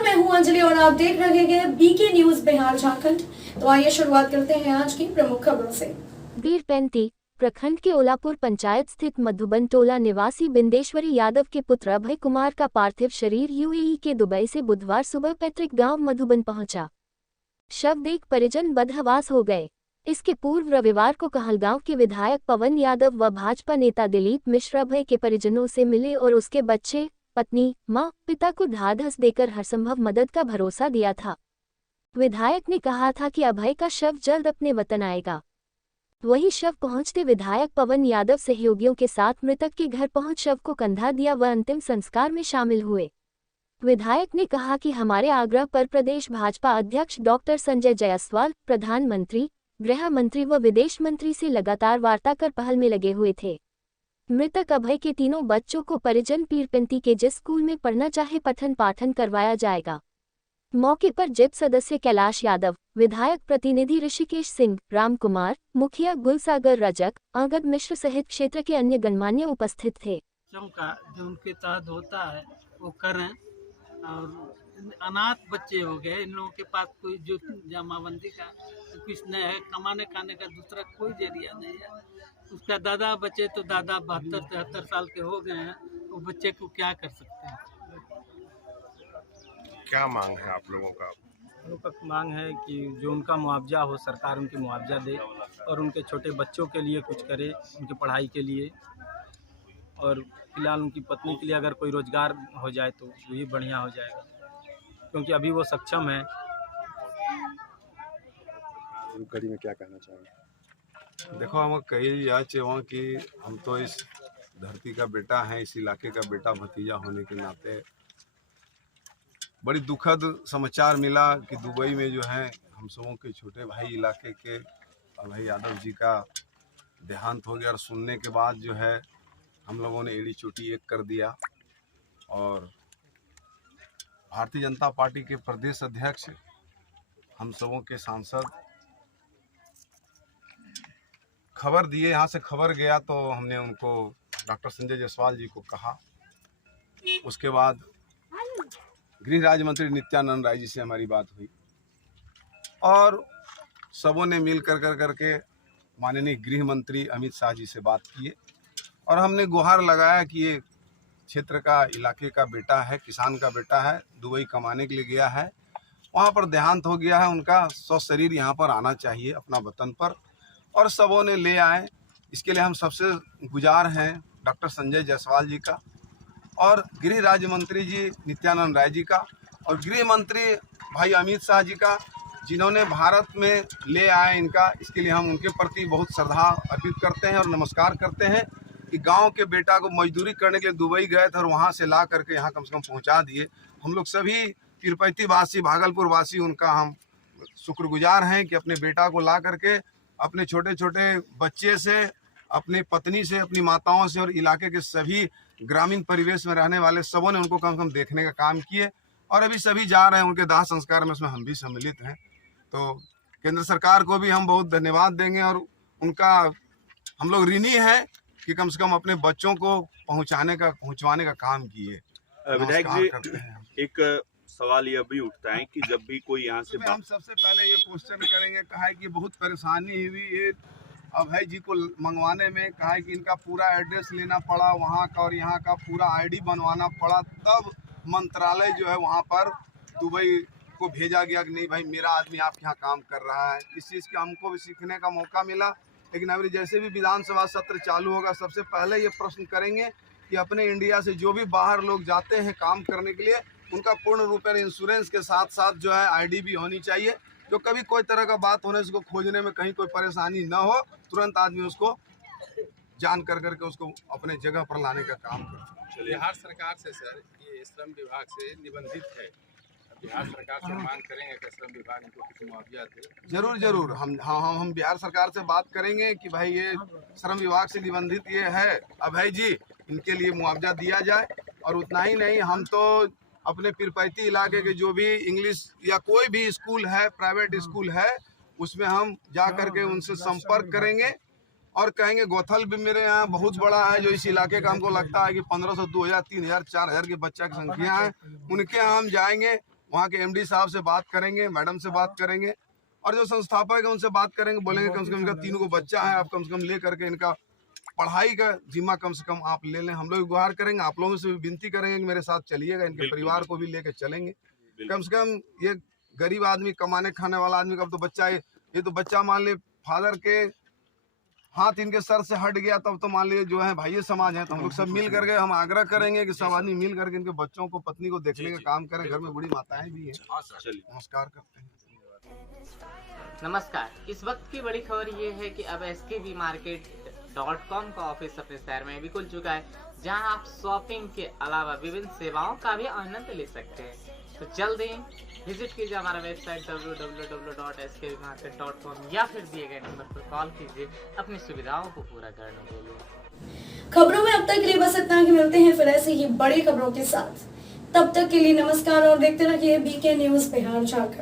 नमस्कार, मैं हूं अंजलि और आप देख रहे हैं बीके न्यूज बिहार झारखंड। तो आइए शुरुआत करते हैं आज की प्रमुख खबरों से। वीरपेंती प्रखंड के ओलापुर पंचायत स्थित मधुबन टोला निवासी बिंदेश्वरी यादव के पुत्र अभय कुमार का पार्थिव शरीर यूएई के दुबई से बुधवार सुबह पैतृक गांव मधुबन पहुंचा। शव देख परिजन बदहवास हो गए। इसके पूर्व रविवार को कहलगांव के विधायक पवन यादव व भाजपा नेता दिलीप मिश्र अभय के परिजनों से मिले और उसके बच्चे, पत्नी, मां, पिता को ढाढ़स देकर हरसंभव मदद का भरोसा दिया था। विधायक ने कहा था कि अभय का शव जल्द अपने वतन आएगा। वहीं शव पहुंचते विधायक पवन यादव सहयोगियों के साथ मृतक के घर पहुंच शव को कंधा दिया व अंतिम संस्कार में शामिल हुए। विधायक ने कहा कि हमारे आग्रह पर प्रदेश भाजपा अध्यक्ष डॉक्टर संजय जायसवाल, प्रधानमंत्री, गृह मंत्री व विदेश मंत्री से लगातार वार्ता कर पहल में लगे हुए थे। मृतक अभय के तीनों बच्चों को परिजन पीरपेंती के जिस स्कूल में पढ़ना चाहे पठन पाठन करवाया जाएगा। मौके पर जिप सदस्य कैलाश यादव, विधायक प्रतिनिधि ऋषिकेश सिंह, राम कुमार, मुखिया गुलसागर रजक, अंगद मिश्र सहित क्षेत्र के अन्य गणमान्य उपस्थित थे। का जो उनके तहत होता है वो करें। और अनाथ बच्चे हो गए, इन लोगों के पास कोई जो जमाबंदी का कुछ नहीं है, कमाने खाने का दूसरा कोई जरिया नहीं है। उसका दादा बच्चे तो दादा 72-73 साल के हो गए हैं, वो बच्चे को क्या कर सकते हैं। क्या मांग है आप लोगों का? हम लोग का मांग है कि जो उनका मुआवजा हो, सरकार उनकी मुआवजा दे और उनके छोटे बच्चों के लिए कुछ करे, उनकी पढ़ाई के लिए, और फिलहाल उनकी पत्नी के लिए अगर कोई रोजगार हो जाए तो वही बढ़िया हो जाएगा, क्योंकि अभी वो सक्षम है। कड़ी में क्या कहना चाहेंगे? देखो, हम कही यह चाहूँ कि हम तो इस धरती का बेटा है, इस इलाके का बेटा भतीजा होने के नाते बड़ी दुखद समाचार मिला कि दुबई में जो है हम सबों के छोटे भाई इलाके के अभय यादव जी का देहांत हो गया। और सुनने के बाद जो है हम लोगों ने एड़ी चोटी एक कर दिया और भारतीय जनता पार्टी के प्रदेश अध्यक्ष, हम सबों के सांसद खबर दिए, यहाँ से खबर गया तो हमने उनको डॉक्टर संजय जायसवाल जी को कहा। उसके बाद गृह राज्य मंत्री नित्यानंद राय जी से हमारी बात हुई और सबों ने मिल करके माननीय गृह मंत्री अमित शाह जी से बात किए और हमने गुहार लगाया कि ये क्षेत्र का, इलाके का बेटा है, किसान का बेटा है, दुबई कमाने के लिए गया है, वहाँ पर देहांत हो गया है, उनका शरीर यहाँ पर आना चाहिए अपना वतन पर, और सबों ने ले आए। इसके लिए हम सबसे गुजार हैं डॉक्टर संजय जायसवाल जी का और गृह राज्य मंत्री जी नित्यानंद राय जी का और गृह मंत्री भाई अमित शाह जी का, जिन्होंने भारत में ले आए इनका। इसके लिए हम उनके प्रति बहुत श्रद्धा अर्पित करते हैं और नमस्कार करते हैं कि गांव के बेटा को मजदूरी करने के लिए दुबई गए थे और वहां से ला करके यहाँ कम से कम पहुंचा दिए। हम लोग सभी पीरपैती वासी, भागलपुर वासी उनका हम शुक्रगुजार हैं कि अपने बेटा को ला करके अपने छोटे छोटे बच्चे से, अपनी पत्नी से, अपनी माताओं से और इलाके के सभी ग्रामीण परिवेश में रहने वाले सबों ने उनको कम से कम देखने का काम किए और अभी सभी जा रहे हैं उनके दाह संस्कार में, उसमें हम भी सम्मिलित हैं। तो केंद्र सरकार को भी हम बहुत धन्यवाद देंगे और उनका हम लोग ऋणी हैं कि कम से कम अपने बच्चों को पहुंचवाने का काम किए। विधायक जी, एक सवाल यह भी उठता है कि जब भी कोई यहाँ से हम सबसे पहले ये क्वेश्चन करेंगे, कहा है कि बहुत परेशानी हुई ये अभय जी को मंगवाने में, कहा है कि इनका पूरा एड्रेस लेना पड़ा वहाँ का और यहाँ का पूरा आईडी बनवाना पड़ा, तब मंत्रालय जो है वहाँ पर दुबई को भेजा गया कि नहीं भाई मेरा आदमी आपके यहाँ काम कर रहा है। इस चीज़ का हमको भी सीखने का मौका मिला। लेकिन अभी जैसे भी विधानसभा सत्र चालू होगा, सबसे पहले ये प्रश्न करेंगे कि अपने इंडिया से जो भी बाहर लोग जाते हैं काम करने के लिए, उनका पूर्ण रूप से इंश्योरेंस के साथ साथ जो है आईडी भी होनी चाहिए, जो कभी कोई तरह का बात होने से उसको खोजने में कहीं कोई परेशानी न हो, तुरंत आदमी उसको जान करके उसको अपने जगह पर लाने का काम करे। बिहार सरकार से सर, ये श्रम विभाग से निबंधित है, बिहार सरकार से मांग करेंगे कि श्रम विभाग इनको कुछ मुआवजा दे। जरूर हम बिहार सरकार से बात करेंगे कि भाई ये श्रम विभाग से निबंधित ये है अभय जी, इनके लिए मुआवजा दिया जाए। और उतना ही नहीं, हम तो अपने पीरपैती इलाके के जो भी इंग्लिश या कोई भी स्कूल है, प्राइवेट स्कूल है, उसमें हम जा करके उनसे संपर्क करेंगे और कहेंगे गोथल भी मेरे यहाँ बहुत बड़ा है, जो इस इलाके का हमको लगता है कि 1500, 2000, 3000, 4000 के बच्चा की संख्या है, उनके यहाँ हम जाएंगे, वहाँ के एमडी साहब से बात करेंगे, मैडम से बात करेंगे और जो संस्थापक है उनसे बात करेंगे, बोलेंगे कम से कम इनका 3 को बच्चा है, आप कम से कम ले करके इनका पढ़ाई का जिम्मा कम से कम आप ले लें। हम लोग गुहार करेंगे, आप लोगों से भी विनती करेंगे कि मेरे साथ चलिएगा, इनके परिवार को भी लेकर चलेंगे। कम से कम ये गरीब आदमी, कमाने खाने वाला आदमी का तो बच्चा है, ये तो बच्चा मान ले फादर के हाथ इनके सर से हट गया तब तो मान लीजिए जो है भाई समाज है, तो हम लोग सब मिल करके हम आग्रह करेंगे कि सब आदमी मिल करके इनके बच्चों को, पत्नी को देखने का काम करें। घर में बूढ़ी माताएं भी हैं। चलिए नमस्कार करते हैं। नमस्कार। इस वक्त की बड़ी खबर ये है कि अब skbmarket.com का ऑफिस अपने शहर में भी खुल चुका है, जहां आप शॉपिंग के अलावा विभिन्न सेवाओं का भी आनंद ले सकते हैं। तो जल्द ही विजिट कीजिए हमारा वेबसाइट www.skbmarket.com या फिर दिए गए नंबर पर कॉल कीजिए अपनी सुविधाओं को पूरा करने के लिए। खबरों में अब तक के लिए बस इतना ही। मिलते हैं फिर ऐसे ही बड़ी खबरों के साथ। तब तक के लिए नमस्कार और देखते रहिए बीके न्यूज बिहार झारखंड।